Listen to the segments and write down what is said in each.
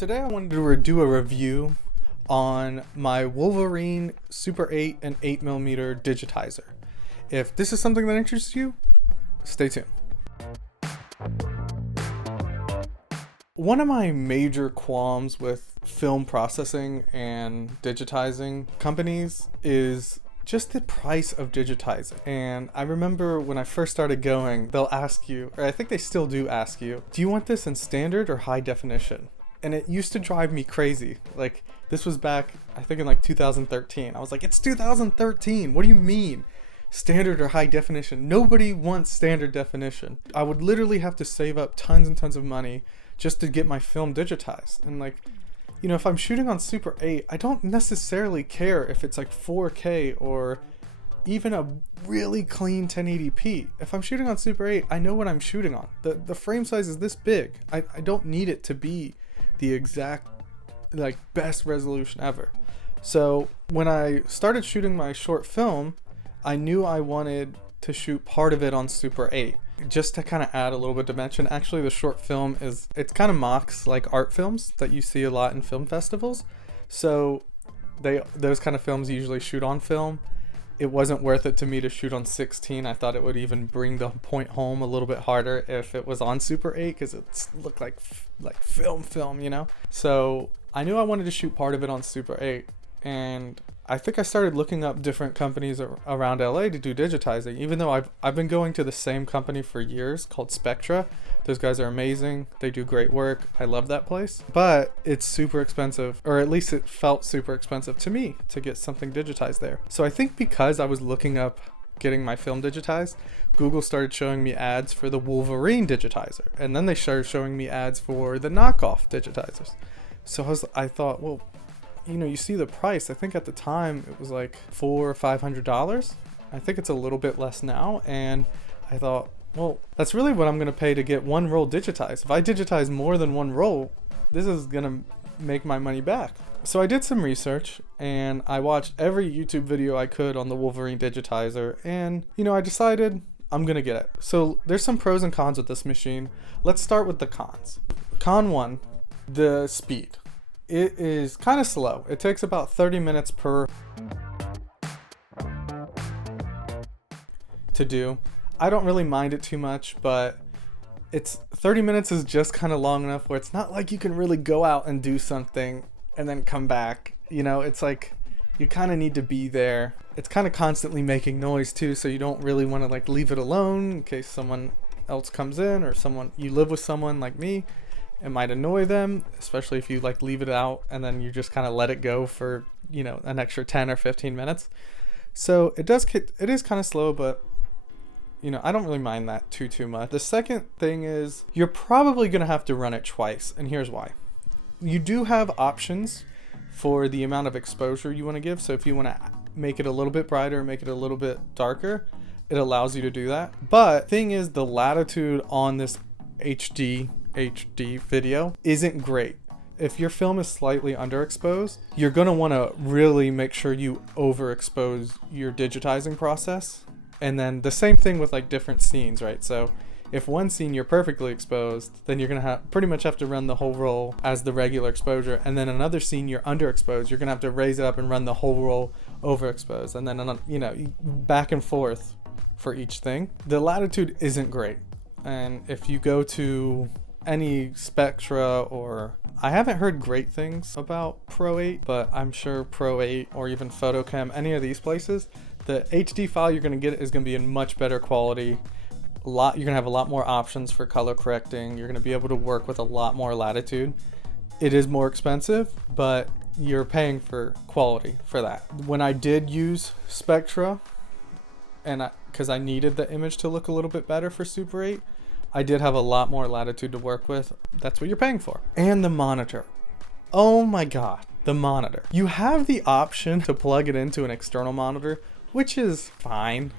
Today I wanted to do a review on my Wolverine Super 8 and 8mm digitizer. If this is something that interests you, stay tuned. One of my major qualms with film processing and digitizing companies is just the price of digitizing. And I remember when I first started going, they'll ask you, or I think they still do ask you, do you want this in standard or high definition? And it used to drive me crazy. Like, this was back, I think in like 2013. I was like, it's 2013. What do you mean? Standard or high definition? Nobody wants standard definition. I would literally have to save up tons and tons of money just to get my film digitized. And like, you know, if I'm shooting on Super 8, I don't necessarily care if it's like 4K or even a really clean 1080p. If I'm shooting on Super 8, I know what I'm shooting on. The frame size is this big. I don't need it to be the exact like best resolution ever. So when I started shooting my short film, I knew I wanted to shoot part of it on Super 8 just to kind of add a little bit of dimension. Actually, the short film it kind of mocks like art films that you see a lot in film festivals. So those kind of films usually shoot on film. It wasn't worth it to me to shoot on 16. I thought it would even bring the point home a little bit harder if it was on Super 8 because it looked like film, you know? So I knew I wanted to shoot part of it on Super 8. And I think I started looking up different companies around LA to do digitizing, even though I've been going to the same company for years called Spectra. Those guys are amazing. They do great work. I love that place. But it's super expensive, or at least it felt super expensive to me to get something digitized there. So I think because I was looking up getting my film digitized, Google started showing me ads for the Wolverine Digitizer. And then they started showing me ads for the knockoff digitizers. So I thought, well, you know, you see the price. I think at the time it was like $400 or $500. I think it's a little bit less now. And I thought, well, that's really what I'm going to pay to get one roll digitized. If I digitize more than one roll, this is going to make my money back. So I did some research and I watched every YouTube video I could on the Wolverine Digitizer. And, you know, I decided I'm going to get it. So there's some pros and cons with this machine. Let's start with the cons. Con 1, the speed. It is kind of slow. It takes about 30 minutes to do. I don't really mind it too much, but 30 minutes is just kind of long enough where it's not like you can really go out and do something and then come back. You know, it's like you kind of need to be there. It's kind of constantly making noise too, so you don't really want to like leave it alone in case someone else comes in or you live with someone like me. It might annoy them, especially if you like leave it out and then you just kind of let it go for, you know, an extra 10 or 15 minutes. So it is kind of slow, but you know, I don't really mind that too much. The second thing is you're probably going to have to run it twice. And here's why. You do have options for the amount of exposure you want to give. So if you want to make it a little bit brighter, make it a little bit darker, it allows you to do that. But thing is, the latitude on this HD video isn't great. If your film is slightly underexposed, you're going to want to really make sure you overexpose your digitizing process. And then the same thing with like different scenes, right? So if one scene you're perfectly exposed, then you're going to pretty much have to run the whole roll as the regular exposure. And then another scene you're underexposed, you're going to have to raise it up and run the whole roll overexposed. And then, you know, back and forth for each thing. The latitude isn't great. And if you go to any Spectra, or I haven't heard great things about Pro 8, but I'm sure Pro 8 or even Photochem, any of these places, the HD file you're going to get is going to be in much better quality. You're going to have a lot more options for color correcting. You're going to be able to work with a lot more latitude. It is more expensive, but you're paying for quality for that. When I did use Spectra, and because I needed the image to look a little bit better for Super 8, I did have a lot more latitude to work with. That's what you're paying for. And the monitor. Oh my God, the monitor. You have the option to plug it into an external monitor, which is fine,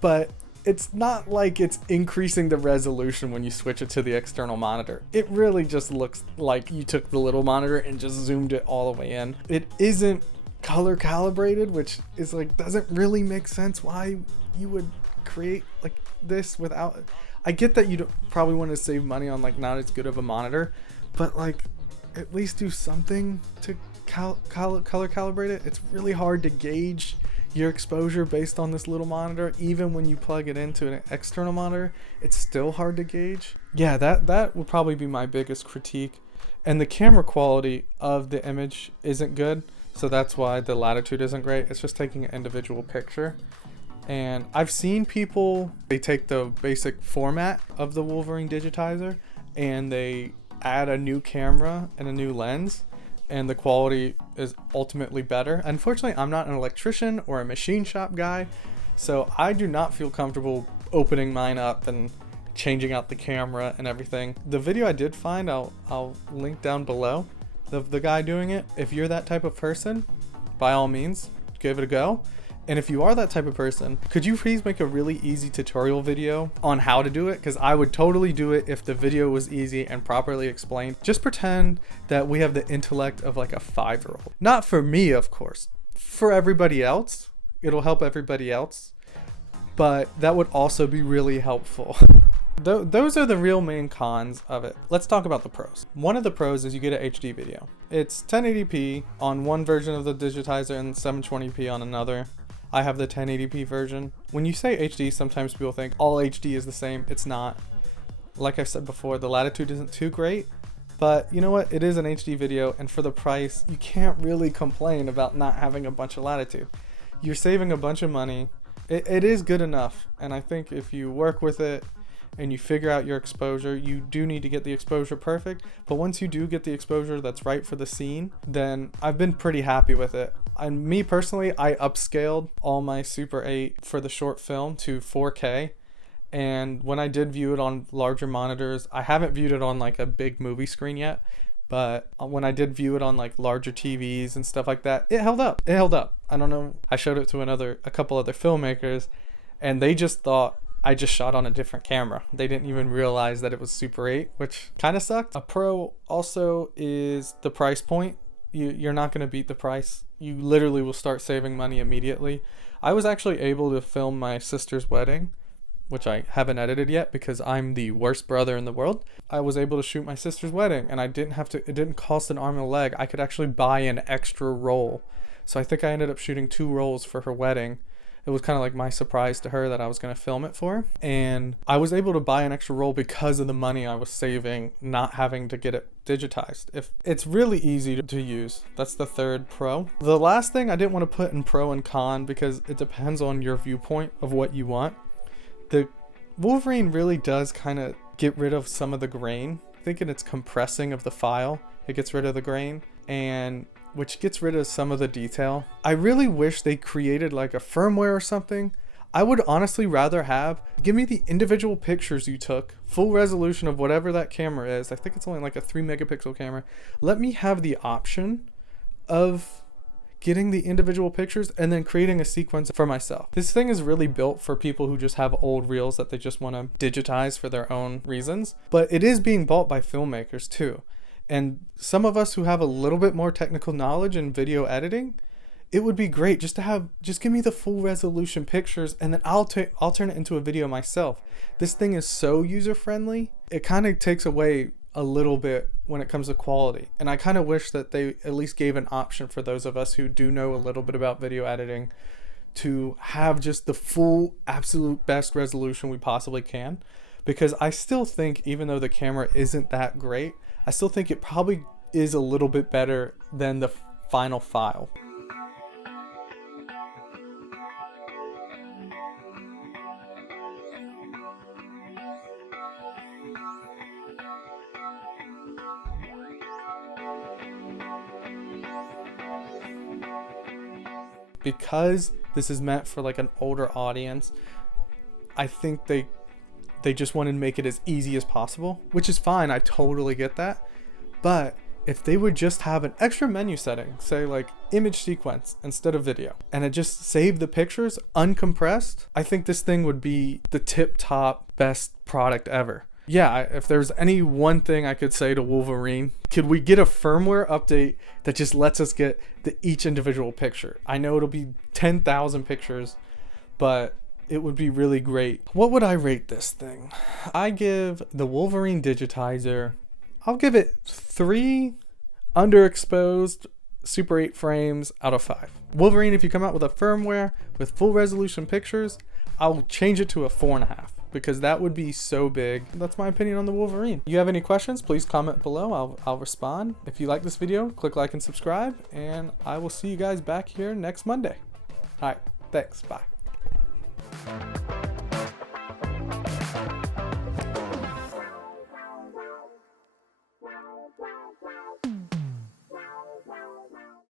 but it's not like it's increasing the resolution when you switch it to the external monitor. It really just looks like you took the little monitor and just zoomed it all the way in. It isn't color calibrated, which is like, doesn't really make sense why you would create like this without. I get that you don't probably want to save money on like not as good of a monitor, but like at least do something to color calibrate it. It's really hard to gauge your exposure based on this little monitor. Even when you plug it into an external monitor, it's still hard to gauge. Yeah, that would probably be my biggest critique. And the camera quality of the image isn't good, so that's why the latitude isn't great. It's just taking an individual picture. And I've seen people, they take the basic format of the Wolverine Digitizer and they add a new camera and a new lens, and the quality is ultimately better. Unfortunately, I'm not an electrician or a machine shop guy, so I do not feel comfortable opening mine up and changing out the camera and everything. The video I did find, I'll link down below, the guy doing it. If you're that type of person, by all means, give it a go. And if you are that type of person, could you please make a really easy tutorial video on how to do it? Because I would totally do it if the video was easy and properly explained. Just pretend that we have the intellect of like a 5-year-old. Not for me, of course. For everybody else. It'll help everybody else. But that would also be really helpful. Those are the real main cons of it. Let's talk about the pros. One of the pros is you get an HD video. It's 1080p on one version of the Digitizer and 720p on another. I have the 1080p version. When you say HD, sometimes people think all HD is the same. It's not. Like I said before, the latitude isn't too great, but you know what? It is an HD video, and for the price, you can't really complain about not having a bunch of latitude. You're saving a bunch of money. It is good enough, and I think if you work with it and you figure out your exposure, you do need to get the exposure perfect, but once you do get the exposure that's right for the scene, then I've been pretty happy with it. And me personally, I upscaled all my Super 8 for the short film to 4K, and when I did view it on larger monitors, I haven't viewed it on like a big movie screen yet, but when I did view it on like larger TVs and stuff like that, it held up. I don't know, I showed it to a couple other filmmakers, and they just thought I just shot on a different camera. They didn't even realize that it was Super 8, which kind of sucked. A pro also is the price point. You're not going to beat the price. You literally will start saving money immediately. I was actually able to film my sister's wedding, which I haven't edited yet because I'm the worst brother in the world. I was able to shoot my sister's wedding, and it didn't cost an arm and a leg. I could actually buy an extra roll. So I think I ended up shooting 2 rolls for her wedding. It was kind of like my surprise to her that I was going to film it for her. And I was able to buy an extra roll because of the money I was saving not having to get it digitized. It's really easy to use. That's the third pro. The last thing I didn't want to put in pro and con because it depends on your viewpoint of what you want. The Wolverine really does kind of get rid of some of the grain. I think in its compressing of the file, it gets rid of the grain, and which gets rid of some of the detail. I really wish they created like a firmware or something. I would honestly rather give me the individual pictures you took, full resolution of whatever that camera is. I think it's only like a 3 megapixel camera. Let me have the option of getting the individual pictures and then creating a sequence for myself. This thing is really built for people who just have old reels that they just want to digitize for their own reasons, but it is being bought by filmmakers too. And some of us who have a little bit more technical knowledge in video editing, it would be great just give me the full resolution pictures, and then I'll turn it into a video myself. This thing is so user friendly. It kind of takes away a little bit when it comes to quality. And I kind of wish that they at least gave an option for those of us who do know a little bit about video editing to have just the full absolute best resolution we possibly can. Because I still think, even though the camera isn't that great, I still think it probably is a little bit better than the final file. Because this is meant for like an older audience, I think they just wanted to make it as easy as possible, which is fine. I totally get that. But if they would just have an extra menu setting, say like image sequence instead of video, and it just saved the pictures uncompressed, I think this thing would be the tip-top best product ever. Yeah, if there's any one thing I could say to Wolverine, could we get a firmware update that just lets us get each individual picture? I know it'll be 10,000 pictures, but it would be really great. What would I rate this thing? I give the Wolverine Digitizer, I'll give it 3 underexposed Super 8 frames out of 5. Wolverine, if you come out with a firmware with full resolution pictures, I'll change it to a 4.5 because that would be so big. That's my opinion on the Wolverine. You have any questions, please comment below. I'll respond. If you like this video, click like and subscribe, and I will see you guys back here next Monday. All right, thanks, bye.